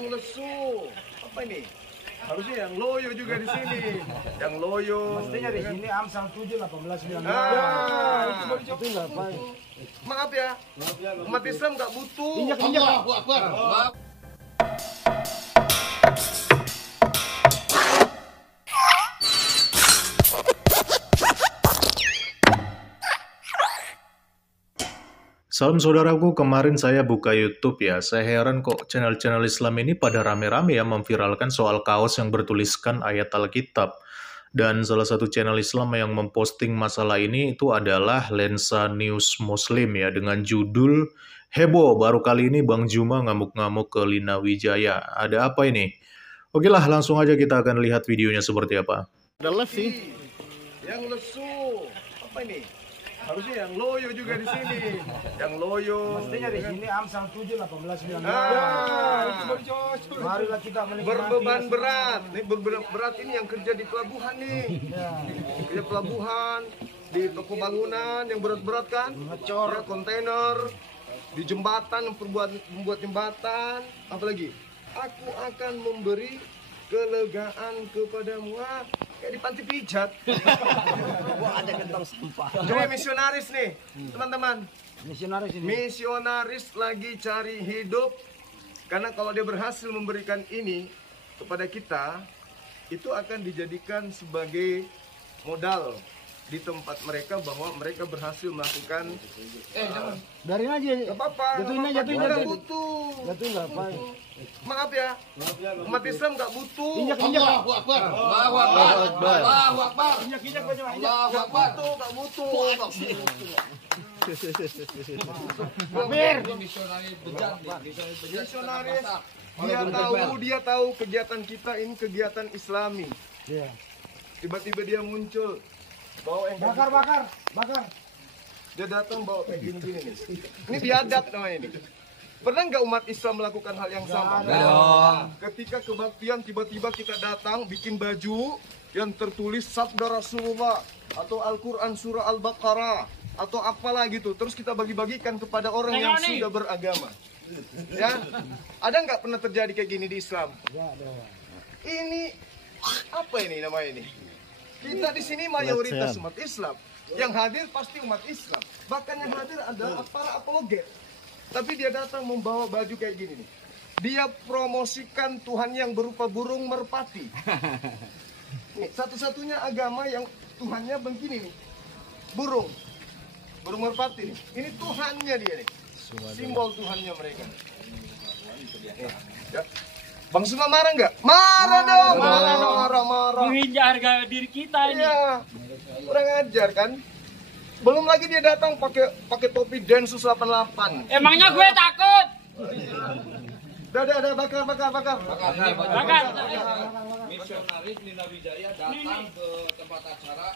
yang lesu. Apa ini? Harusnya yang loyo juga di sini. Yang loyo. Mestinya di sini Amsal 7, 18, 19. Itu nggak apa. Maaf ya, umat Islam nggak butuh. Injak. Salam saudaraku, kemarin saya buka YouTube ya, saya heran kok channel-channel Islam ini pada rame-rame ya memviralkan soal kaos yang bertuliskan ayat Alkitab. Dan salah satu channel Islam yang memposting masalah ini itu adalah Lensa News Muslim ya, dengan judul Heboh, baru kali ini Bang Juma ngamuk-ngamuk ke Lina Wijaya. Ada apa ini? Oke lah, langsung aja kita akan lihat videonya seperti apa. Ada les sih. Yang lesu. Apa ini? Harusnya yang loyo juga di sini. Yang loyo. Mestinya di sini Amsal 7, 18, 19. Marilah kita menikmati. Berbeban berat. Nih berbeban berat ini yang kerja di pelabuhan nih. Kerja pelabuhan, di toko bangunan yang berat-berat kan? Ya, kontainer, di jembatan, membuat jembatan. Apalagi? Aku akan memberi kelegaan kepadamu. Kayak di panti pijat. Wah, ada gentong sampah. Ini misionaris nih, teman-teman. Misionaris ini. Misionaris lagi cari hidup. Karena kalau dia berhasil memberikan ini kepada kita, itu akan dijadikan sebagai modal di tempat mereka bahwa mereka berhasil melakukan. Jangan. Biarin aja. Gak apa-apa. Jatuhin. Nggak butuh. Jatuhin nggak apa. Maaf ya, umat Islam nggak butuh. Injak. Allahu Akbar. Allahu Akbar. Allahu Akbar. Injak. Nggak butuh, nggak butuh. Misionaris, dia tahu kegiatan kita ini kegiatan Islami. Iya. Tiba-tiba dia muncul, bawa yang Bakar. dia datang bawa kayak gini-gini nih. Ini biadab namanya ini. Pernah nggak umat Islam melakukan hal yang sama? Ketika kebaktian tiba-tiba kita datang bikin baju yang tertulis Sabda Rasulullah atau Al-Quran Surah Al-Baqarah atau apalah gitu. Terus kita bagi-bagikan kepada orang yang sudah beragama. Ya, ada nggak pernah terjadi kayak gini di Islam? Ini apa ini namanya ini? Kita di sini mayoritas umat Islam. Yang hadir pasti umat Islam. Bahkan yang hadir adalah para apologet. Tapi dia datang membawa baju kayak gini nih. Dia promosikan Tuhan yang berupa burung merpati. Nih, satu-satunya agama yang Tuhannya begini nih. Burung merpati nih. Ini Tuhannya dia nih. Simbol Tuhannya mereka. Ya. Bang Suma marah nggak? Marah dong. Marah. Menginjak harga diri kita ini. Iya. Kurang ajar kan? Belum lagi dia datang pakai topi Densus 88. Emangnya gue takut? Udah bakar. Bakar. Misionaris Lina Wijaya datang ke tempat acara,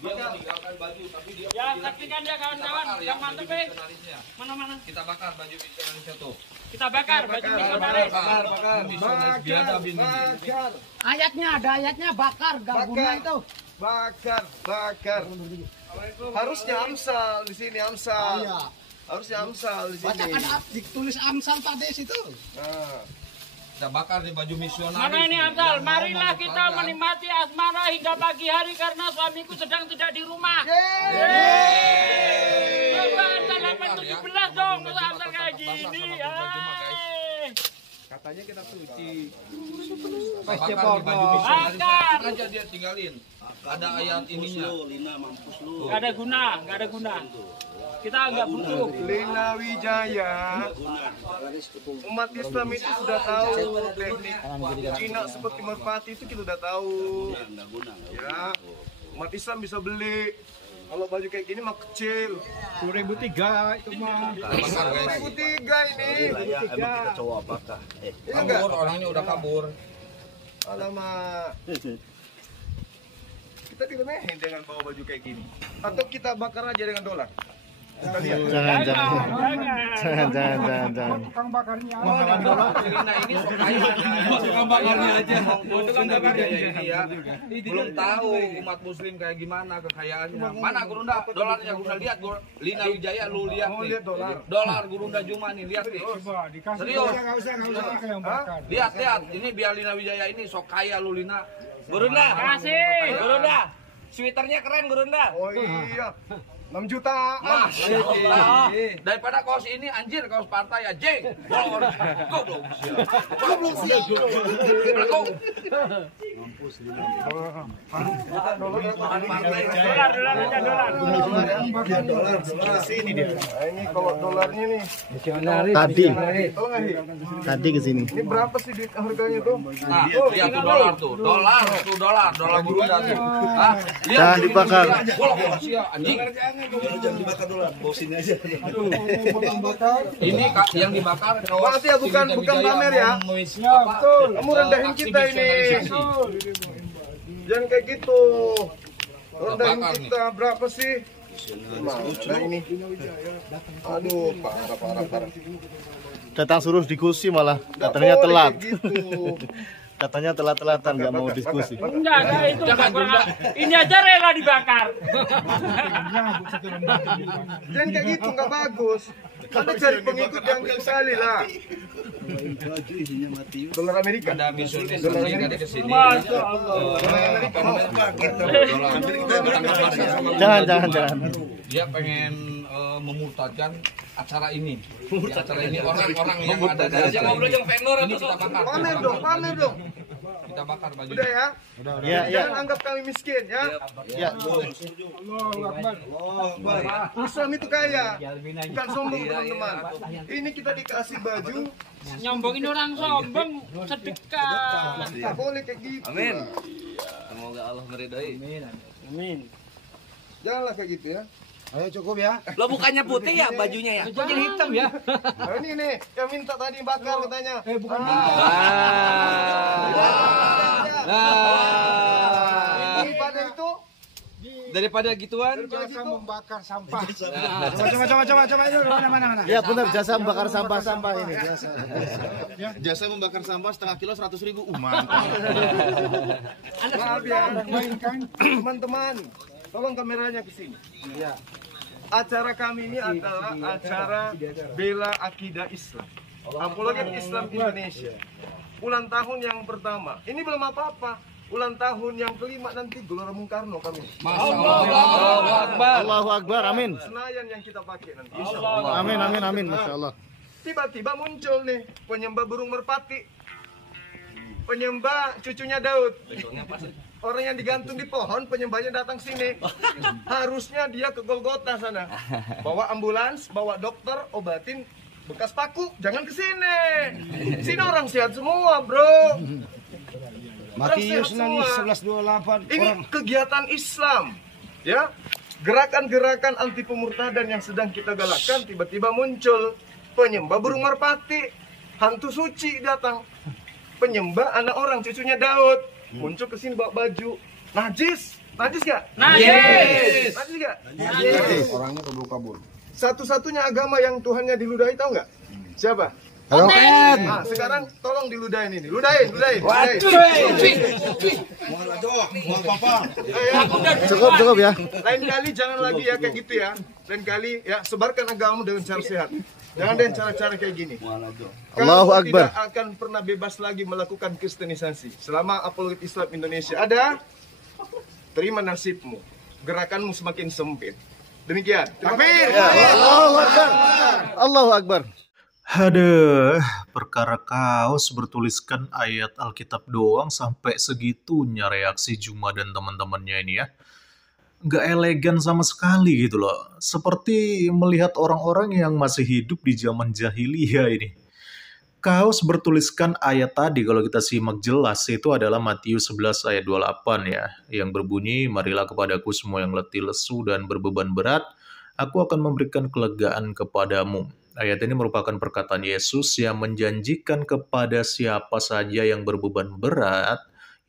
dia meninggalkan baju, tapi dia Ya, saksikan dia kawan-kawan. Yang mantep, misionarisnya. Mana? Kita bakar baju misionarisnya tuh. Kita bakar baju misionaris. Bakar. Misionaris biadab ini. Bakar. Ada ayatnya bakar, gabungan itu. Bakar. Harusnya Amsal di sini, Amsal. Iya. Harusnya Amsal di sini. Baca kan ditulis Amsal Pak Des itu. Nah. Kita bakar di baju misionaris. Mana ini Amsal? Marilah kita menikmati asmara hingga pagi hari karena suamiku sedang tidak di rumah. Coba Amsal 8:17 dong, masa Amsal kayak gini. Katanya kita suci. Bakar Bakar di baju misionaris. Bakar. Aja dia tinggalin. Ada ayat ininya. Gak ada guna. Kita nggak butuh. Lina Wijaya. Umat Islam itu sudah tahu teknik Cina seperti merpati itu kita sudah tahu. Ya, umat Islam bisa beli. Kalau baju kayak gini mah kecil. 2003 itu mah. Bakar guys. 2003 ini. Emang kita cowok apakah? Kabur, orangnya udah kabur. Alamak. Kita diremehin dengan bawa baju kayak gini. Atau kita bakar aja dengan dolar. Jangan. Tukang bakarnya. Lina ini sok kaya. Tukang bakarnya aja. Tukang bakarnya ini ya. Belum tahu umat muslim kayak gimana kekayaannya. Mana Gurunda? Dolarnya Gurunda lihat. Lina Wijaya lu lihat nih. Dolar Gurunda Juma nih, lihat nih. Coba dikasih. Serius. Enggak usah yang bakar. Lihat. Ini biar Lina Wijaya ini sok kaya lu Lina. Gurunda. Kasih. Gurunda. Sweaternya keren Gurunda. Oh iya. 6 jutaan. Daripada kaos ini anjir, kaos partai ya J. Goblok. Goblok sih. Dolar. Sini dia. Nah, ini kalau dolarnya nih. Tadi ke sini. Ini berapa sih harganya tuh? Nah, lihat tuh dolar. Dolar Gurunda tuh. Ah, Jangan dibakar. Goblok sih anjing. Jangan dibakar dulu, bawa sini aja. Ini yang dibakar kaos. Maaf ya, bukan pamer ya. Betul. Kamu rendahin kita ini. Jangan kayak gitu. Rendahin kita berapa sih? Nah ini. Aduh, parah. Datang suruh diskusi malah. Katanya boleh telat. kayak gitu. Katanya telat-telatan nggak mau diskusi. Enggak itu Gurunda. Ini aja rela dibakar. Jangan kayak gitu, nggak bagus. Anda cari pengikut yang sekali lah. Dolar Amerika. Ada visualis di kesini. Masya Allah. Jangan. Dia pengen memurtadkan acara ini. Di acara ini orang-orang yang ada di ngobrol yang vendor ini kita bakar. Pamer dong. Kita bakar baju. Udah ya. Ya. Jangan anggap kami miskin ya. Ya. Islam itu kaya. Bukan sombong teman-teman. Ini kita dikasih baju. Nyombongin orang sombong sedekah. Nggak boleh kayak gitu. Amin. Semoga Allah meridai. Amin. Janganlah kayak gitu ya. Ayo cukup ya. Lo bukannya putih ya bajunya ya? Kok jadi hitam ya? Nah, ini nih yang minta tadi bakar katanya. Bukan Ini pada itu Daripada gituan, jasa membakar sampah. Coba itu mana. Ya benar, jasa membakar sampah-sampah ini. Jasa membakar sampah setengah kilo 100.000 umat. maaf ya, teman-teman, tolong kameranya ke sini. Ya. Acara kami ini adalah acara bela akidah Islam, apologet Islam Indonesia. Ulang tahun yang pertama. Ini belum apa-apa. Ulang tahun yang kelima nanti Gelora Bung Karno kami. Allahu Akbar, amin. Senayan yang kita pakai nanti. Insya Allah. Amin, Masya Allah. Tiba-tiba muncul nih penyembah burung merpati, penyembah cucunya Daud. Orang yang digantung di pohon, penyembahnya datang sini. Harusnya dia ke Golgota sana, bawa ambulans, bawa dokter, obatin bekas paku. Jangan ke sini. Sini orang sehat semua, bro. Matius 11:28. Ini kegiatan Islam, ya. Gerakan-gerakan anti pemurtadan yang sedang kita galakkan, tiba-tiba muncul penyembah burung merpati, hantu suci datang, penyembah anak orang cucunya Daud, muncul ke sini bawa baju najis gak? Najis. Najis gak? Orangnya kabur. Satu-satunya agama yang Tuhannya diludahi, tahu nggak? Siapa? Nah, sekarang tolong diludahin ini. Ludahin. Cukup ya. Lain kali jangan lagi ya kayak gitu ya. Lain kali ya sebarkan agama dengan cara sehat. Jangan dengan cara-cara kayak gini. Allahu Kamu Akbar. tidak akan pernah bebas lagi melakukan kristenisasi. Selama apologet Islam Indonesia ada, terima nasibmu. Gerakanmu semakin sempit. Demikian. Takbir. Allahu Akbar. Allahu Akbar. Aduh, perkara kaos bertuliskan ayat Alkitab doang sampai segitunya reaksi Juma dan teman-temannya ini ya. Nggak elegan sama sekali gitu loh. Seperti melihat orang-orang yang masih hidup di zaman jahiliyah ini. Kaos bertuliskan ayat tadi kalau kita simak jelas itu adalah Matius 11 ayat 28 ya. Yang berbunyi, marilah kepadaku semua yang letih lesu dan berbeban berat, aku akan memberikan kelegaan kepadamu. Ayat ini merupakan perkataan Yesus yang menjanjikan kepada siapa saja yang berbeban berat,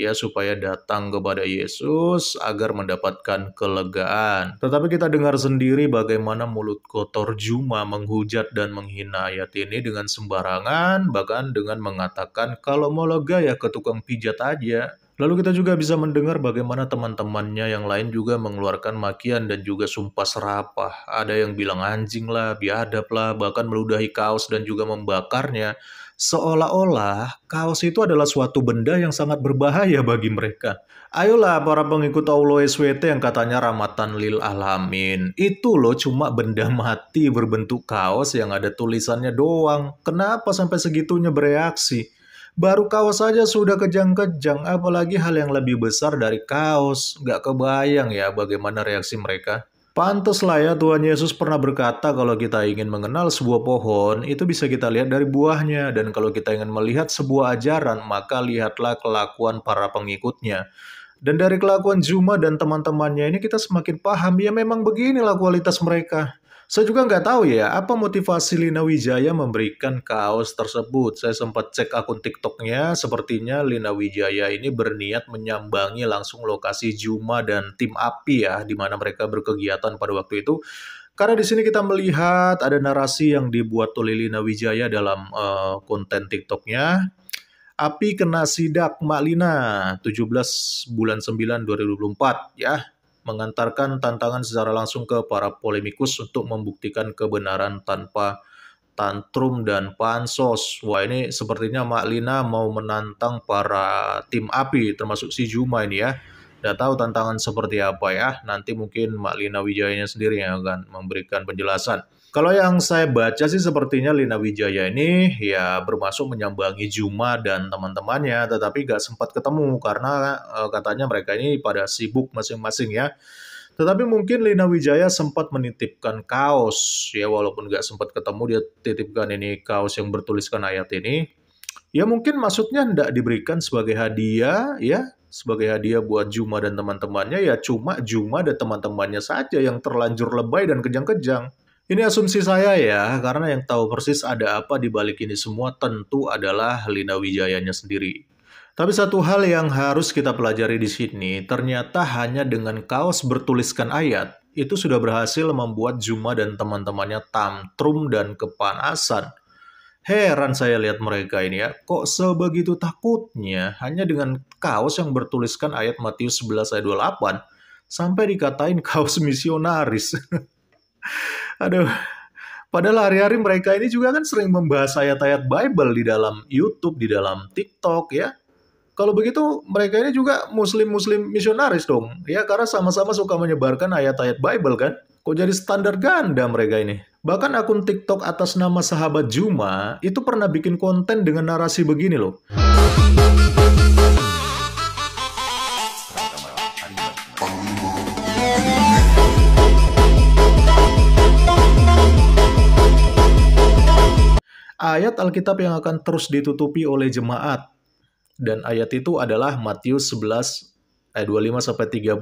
ya supaya datang kepada Yesus agar mendapatkan kelegaan. Tetapi kita dengar sendiri bagaimana mulut kotor Juma menghujat dan menghina ayat ini dengan sembarangan, bahkan dengan mengatakan kalau mau lega ya ke tukang pijat aja. Lalu kita juga bisa mendengar bagaimana teman-temannya yang lain juga mengeluarkan makian dan juga sumpah serapah. Ada yang bilang anjing lah, biadab lah, bahkan meludahi kaos dan juga membakarnya. Seolah-olah kaos itu adalah suatu benda yang sangat berbahaya bagi mereka. Ayolah para pengikut Allah SWT yang katanya rahmatan lil alamin. Itu loh cuma benda mati berbentuk kaos yang ada tulisannya doang. Kenapa sampai segitunya bereaksi? Baru kaos saja sudah kejang-kejang, apalagi hal yang lebih besar dari kaos. Gak kebayang ya bagaimana reaksi mereka. Pantes lah ya Tuhan Yesus pernah berkata kalau kita ingin mengenal sebuah pohon, itu bisa kita lihat dari buahnya. Dan kalau kita ingin melihat sebuah ajaran, maka lihatlah kelakuan para pengikutnya. Dan dari kelakuan Juma dan teman-temannya ini kita semakin paham, ya memang beginilah kualitas mereka. Saya juga nggak tahu ya, apa motivasi Lina Wijaya memberikan kaos tersebut. Saya sempat cek akun TikToknya, sepertinya Lina Wijaya ini berniat menyambangi langsung lokasi Juma dan tim API ya, di mana mereka berkegiatan pada waktu itu. Karena di sini kita melihat ada narasi yang dibuat oleh Lina Wijaya dalam konten TikToknya. API kena sidak Mak Lina, 17 bulan 9 2024 ya. Mengantarkan tantangan secara langsung ke para polemikus untuk membuktikan kebenaran tanpa tantrum dan pansos. Wah ini sepertinya Mak Lina mau menantang para tim API termasuk si Juma ini ya. Nggak tahu tantangan seperti apa ya. Nanti mungkin Mak Lina Wijayanya sendiri yang akan memberikan penjelasan. Kalau yang saya baca sih sepertinya Lina Wijaya ini ya bermaksud menyambangi Juma dan teman-temannya, tetapi gak sempat ketemu karena katanya mereka ini pada sibuk masing-masing ya. Tetapi mungkin Lina Wijaya sempat menitipkan kaos ya, walaupun gak sempat ketemu dia titipkan ini kaos yang bertuliskan ayat ini. Ya mungkin maksudnya tidak diberikan sebagai hadiah ya, sebagai hadiah buat Juma dan teman-temannya, ya cuma Juma dan teman-temannya saja yang terlanjur lebay dan kejang-kejang. Ini asumsi saya ya, karena yang tahu persis ada apa di balik ini semua tentu adalah Lina Wijayanya sendiri. Tapi satu hal yang harus kita pelajari di sini, ternyata hanya dengan kaos bertuliskan ayat, itu sudah berhasil membuat Juma dan teman-temannya tantrum dan kepanasan. Heran saya lihat mereka ini ya, kok sebegitu takutnya hanya dengan kaos yang bertuliskan ayat Matius 11 ayat 28, sampai dikatain kaos misionaris. Aduh, padahal hari-hari mereka ini juga kan sering membahas ayat-ayat Bible di dalam YouTube, di dalam TikTok ya. Kalau begitu mereka ini juga muslim-muslim misionaris dong. Ya karena sama-sama suka menyebarkan ayat-ayat Bible kan. Kok jadi standar ganda mereka ini? Bahkan akun TikTok atas nama Sahabat Juma itu pernah bikin konten dengan narasi begini loh. Ayat Alkitab yang akan terus ditutupi oleh jemaat. Dan ayat itu adalah Matius 11 ayat 25-30.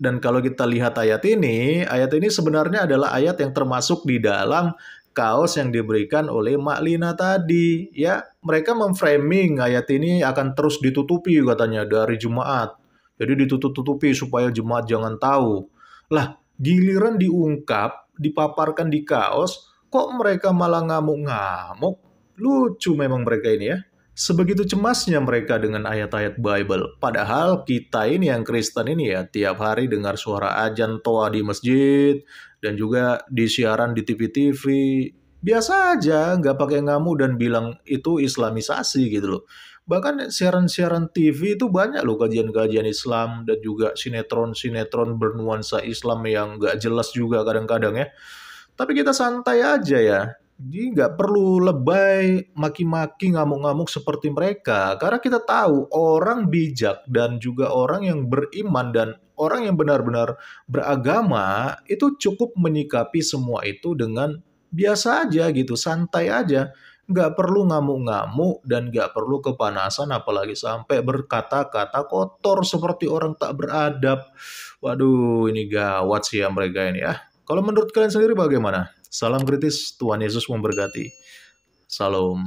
Dan kalau kita lihat ayat ini sebenarnya adalah ayat yang termasuk di dalam kaos yang diberikan oleh Mak Lina tadi. Ya, mereka memframing ayat ini akan terus ditutupi katanya dari jemaat. Jadi ditutup-tutupi supaya jemaat jangan tahu. Lah, giliran diungkap, dipaparkan di kaos, kok mereka malah ngamuk-ngamuk? Lucu memang mereka ini ya. Sebegitu cemasnya mereka dengan ayat-ayat Bible. Padahal kita ini yang Kristen ini ya, tiap hari dengar suara azan toa di masjid, dan juga di siaran di TV-TV. Biasa aja, nggak pakai ngamuk dan bilang itu islamisasi gitu loh. Bahkan siaran-siaran TV itu banyak loh kajian-kajian Islam, dan juga sinetron-sinetron bernuansa Islam yang nggak jelas juga kadang-kadang ya. Tapi kita santai aja ya. Jadi nggak perlu lebay, maki-maki, ngamuk-ngamuk seperti mereka. Karena kita tahu orang bijak dan juga orang yang beriman dan orang yang benar-benar beragama itu cukup menyikapi semua itu dengan biasa aja gitu, santai aja. Nggak perlu ngamuk-ngamuk dan nggak perlu kepanasan apalagi sampai berkata-kata kotor seperti orang tak beradab. Waduh, ini gawat sih ya mereka ini ya. Kalau menurut kalian sendiri bagaimana? Salam kritis, Tuhan Yesus memberkati. Salam.